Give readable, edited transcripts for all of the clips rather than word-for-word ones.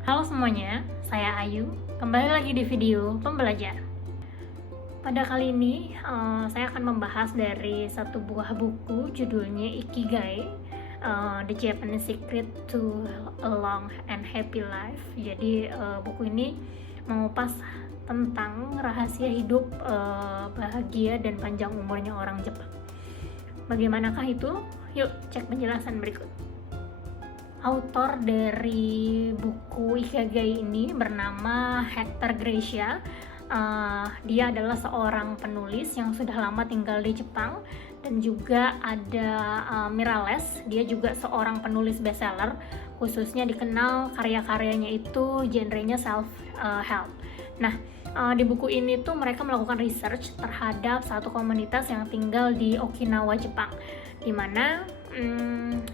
Halo semuanya, saya Ayu. Kembali lagi di video pembelajar. Pada kali ini, saya akan membahas dari satu buah buku judulnya Ikigai, The Japanese Secret to a Long and Happy Life. Jadi buku ini mengupas tentang rahasia hidup bahagia dan panjang umurnya orang Jepang. Bagaimanakah itu? Yuk cek penjelasan berikut. Autor dari buku Ikigai ini bernama Hector Gracia. Dia adalah seorang penulis yang sudah lama tinggal di Jepang, dan juga ada Mirales. Dia juga seorang penulis bestseller, khususnya dikenal karya-karyanya itu genrenya self help. Nah, di buku ini tuh mereka melakukan research terhadap satu komunitas yang tinggal di Okinawa, Jepang, di mana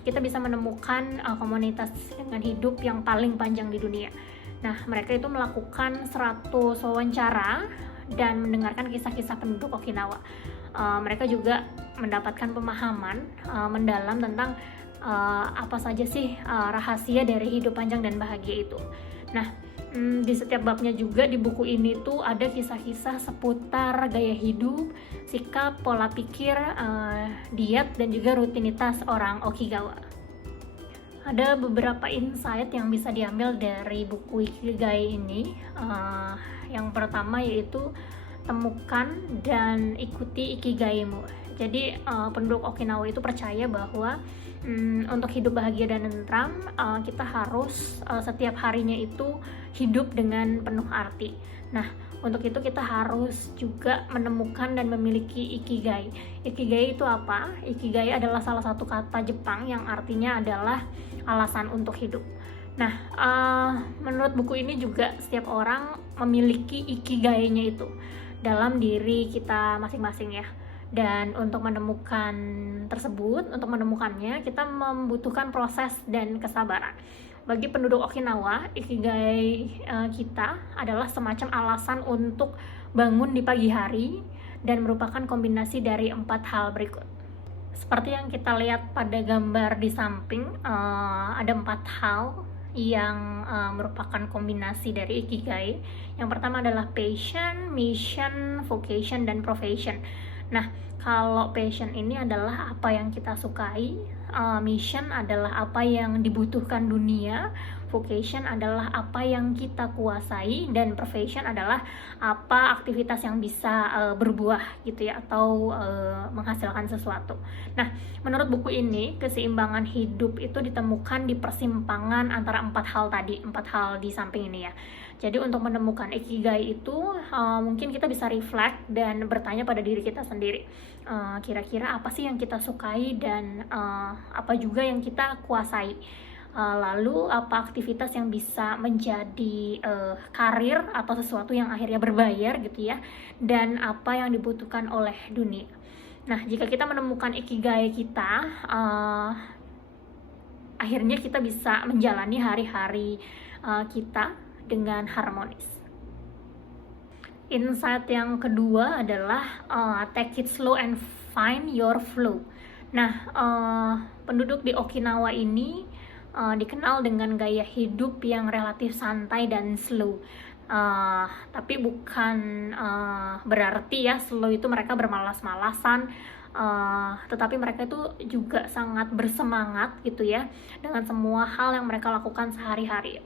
kita bisa menemukan komunitas dengan hidup yang paling panjang di dunia. Nah, mereka itu melakukan 100 wawancara dan mendengarkan kisah-kisah penduduk Okinawa. Mereka juga mendapatkan pemahaman mendalam tentang apa saja sih rahasia dari hidup panjang dan bahagia itu. Nah, di setiap babnya juga di buku ini tuh ada kisah-kisah seputar gaya hidup, sikap, pola pikir, diet, dan juga rutinitas orang Okigawa. Ada beberapa insight yang bisa diambil dari buku Ikigai ini. Yang pertama yaitu temukan dan ikuti Ikigaimu. Jadi penduduk Okinawa itu percaya bahwa untuk hidup bahagia dan tentram, kita harus setiap harinya itu hidup dengan penuh arti. Nah, untuk itu kita harus juga menemukan dan memiliki Ikigai. Ikigai itu apa? Ikigai adalah salah satu kata Jepang yang artinya adalah alasan untuk hidup. Nah, menurut buku ini juga setiap orang memiliki Ikigainya itu dalam diri kita masing-masing ya. Dan untuk menemukannya kita membutuhkan proses dan kesabaran. Bagi penduduk Okinawa, Ikigai kita adalah semacam alasan untuk bangun di pagi hari dan merupakan kombinasi dari 4 hal berikut. Seperti yang kita lihat pada gambar di samping, ada 4 hal yang merupakan kombinasi dari Ikigai. Yang pertama adalah passion, mission, vocation, dan profession. Nah, kalau passion ini adalah apa yang kita sukai, mission adalah apa yang dibutuhkan dunia, vocation adalah apa yang kita kuasai, dan profession adalah apa aktivitas yang bisa berbuah gitu ya, atau menghasilkan sesuatu. Nah, menurut buku ini, keseimbangan hidup itu ditemukan di persimpangan antara 4 hal tadi, 4 hal di samping ini ya. Jadi untuk menemukan Ikigai itu mungkin kita bisa reflect dan bertanya pada diri kita sendiri, kira-kira apa sih yang kita sukai dan apa juga yang kita kuasai. Lalu apa aktivitas yang bisa menjadi karir atau sesuatu yang akhirnya berbayar gitu ya, dan apa yang dibutuhkan oleh dunia. Nah, jika kita menemukan Ikigai kita, akhirnya kita bisa menjalani hari-hari kita dengan harmonis. Insight yang kedua adalah take it slow and find your flow. Nah, penduduk di Okinawa ini dikenal dengan gaya hidup yang relatif santai dan slow. Tapi bukan berarti ya slow itu mereka bermalas-malasan, tetapi mereka itu juga sangat bersemangat gitu ya dengan semua hal yang mereka lakukan sehari-hari,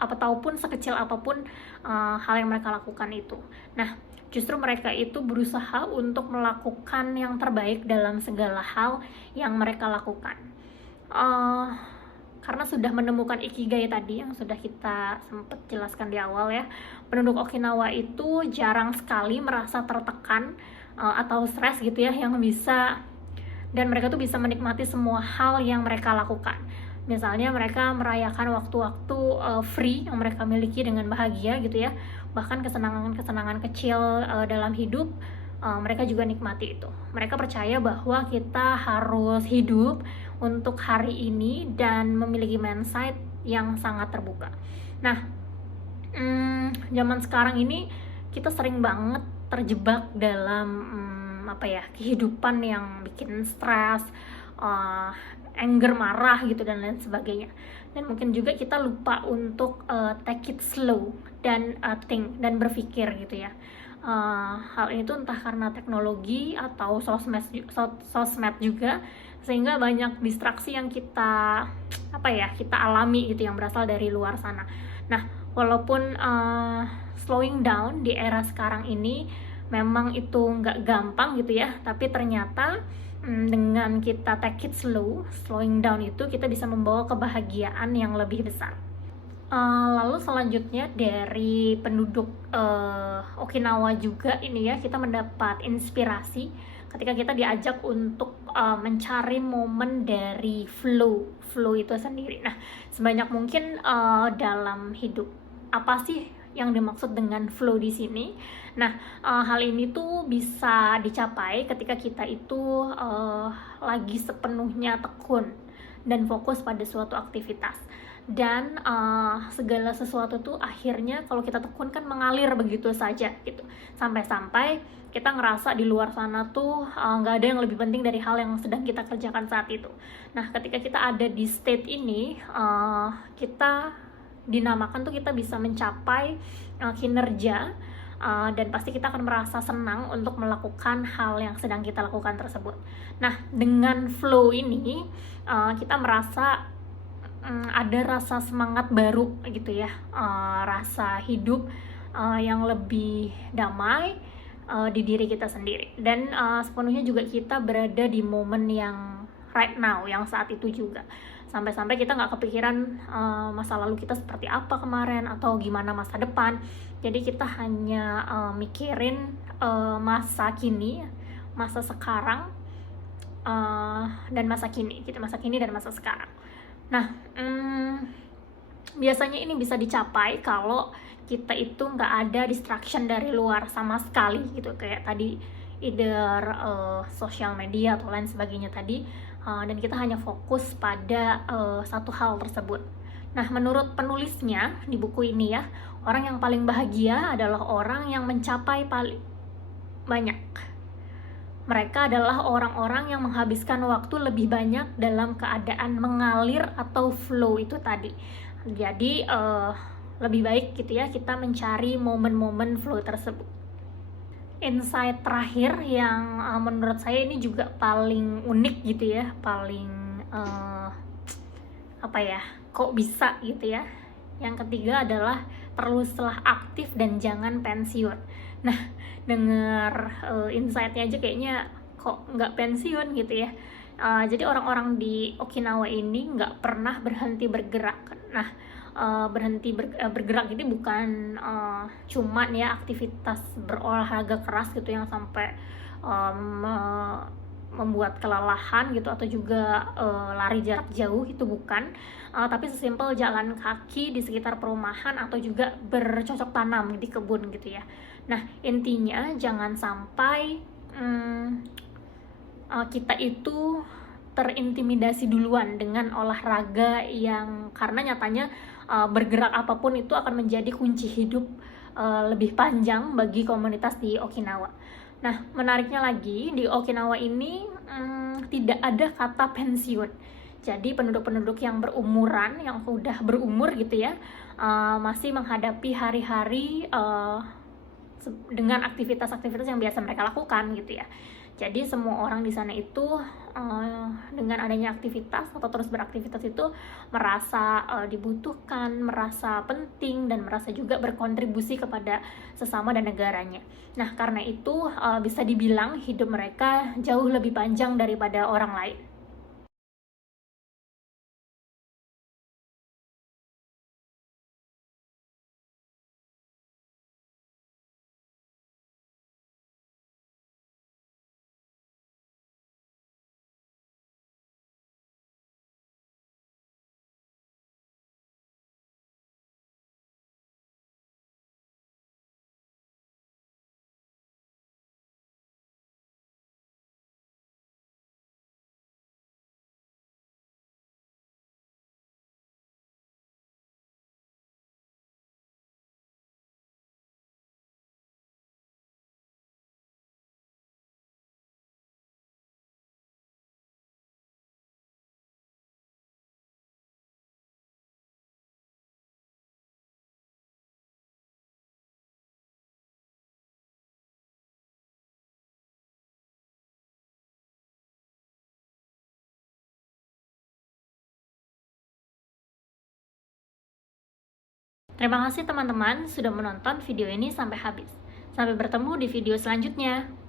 ataupun sekecil apapun hal yang mereka lakukan itu. Nah, justru mereka itu berusaha untuk melakukan yang terbaik dalam segala hal yang mereka lakukan. Karena sudah menemukan Ikigai tadi yang sudah kita sempat jelaskan di awal ya, penduduk Okinawa itu jarang sekali merasa tertekan atau stres gitu ya, dan mereka tuh bisa menikmati semua hal yang mereka lakukan. Misalnya mereka merayakan waktu-waktu free yang mereka miliki dengan bahagia gitu ya. Bahkan kesenangan-kesenangan kecil dalam hidup mereka juga nikmati itu. Mereka percaya bahwa kita harus hidup untuk hari ini dan memiliki mindset yang sangat terbuka. Nah, zaman sekarang ini kita sering banget terjebak dalam apa ya, kehidupan yang bikin stres, uh, anger, marah gitu dan lain sebagainya. Dan mungkin juga kita lupa untuk take it slow dan think dan berpikir gitu ya. Hal ini tuh entah karena teknologi atau sosmed juga, sehingga banyak distraksi yang kita apa ya, kita alami gitu yang berasal dari luar sana. Nah, walaupun slowing down di era sekarang ini memang itu nggak gampang gitu ya, tapi ternyata dengan kita take it slow, slowing down itu kita bisa membawa kebahagiaan yang lebih besar. Lalu selanjutnya dari penduduk Okinawa juga ini ya, kita mendapat inspirasi ketika kita diajak untuk mencari momen dari flow itu sendiri. Nah, sebanyak mungkin dalam hidup, apa sih yang dimaksud dengan flow di sini? Nah, hal ini tuh bisa dicapai ketika kita itu lagi sepenuhnya tekun dan fokus pada suatu aktivitas. Dan segala sesuatu tuh akhirnya kalau kita tekun kan mengalir begitu saja gitu, sampai-sampai kita ngerasa di luar sana tuh nggak ada yang lebih penting dari hal yang sedang kita kerjakan saat itu. Nah, ketika kita ada di state ini, kita dinamakan tuh kita bisa mencapai kinerja, dan pasti kita akan merasa senang untuk melakukan hal yang sedang kita lakukan tersebut. Nah, dengan flow ini kita merasa ada rasa semangat baru gitu ya, rasa hidup yang lebih damai di diri kita sendiri, dan sepenuhnya juga kita berada di momen yang right now, yang saat itu juga, sampai-sampai kita nggak kepikiran masa lalu kita seperti apa kemarin atau gimana masa depan. Jadi kita hanya mikirin masa kini, masa sekarang, dan masa kini gitu, masa kini dan masa sekarang. Nah, biasanya ini bisa dicapai kalau kita itu nggak ada distraction dari luar sama sekali gitu, kayak tadi either sosial media atau lain sebagainya tadi, dan kita hanya fokus pada satu hal tersebut. Nah, menurut penulisnya di buku ini ya, orang yang paling bahagia adalah orang yang mencapai paling banyak. Mereka adalah orang-orang yang menghabiskan waktu lebih banyak dalam keadaan mengalir atau flow itu tadi. Jadi lebih baik gitu ya kita mencari momen-momen flow tersebut. Insight terakhir yang menurut saya ini juga paling unik gitu ya, paling apa ya, kok bisa gitu ya. Yang ketiga adalah teruslah aktif dan jangan pensiun. Nah, denger insight-nya aja kayaknya kok nggak pensiun gitu ya. Jadi orang-orang di Okinawa ini nggak pernah berhenti bergerak. Nah, bergerak ini bukan cuman ya aktivitas berolahraga keras gitu yang sampai membuat kelelahan gitu, atau juga lari jarak jauh, itu bukan, tapi sesimpel jalan kaki di sekitar perumahan atau juga bercocok tanam di kebun gitu ya. Nah, intinya jangan sampai kita itu terintimidasi duluan dengan olahraga yang, karena nyatanya bergerak apapun itu akan menjadi kunci hidup lebih panjang bagi komunitas di Okinawa. Nah, menariknya lagi, di Okinawa ini tidak ada kata pensiun. Jadi penduduk-penduduk yang berumuran, yang sudah berumur gitu ya, masih menghadapi hari-hari dengan aktivitas-aktivitas yang biasa mereka lakukan gitu ya. Jadi semua orang di sana itu dengan adanya aktivitas atau terus beraktivitas itu merasa dibutuhkan, merasa penting, dan merasa juga berkontribusi kepada sesama dan negaranya. Nah, karena itu bisa dibilang hidup mereka jauh lebih panjang daripada orang lain. Terima kasih teman-teman sudah menonton video ini sampai habis. Sampai bertemu di video selanjutnya.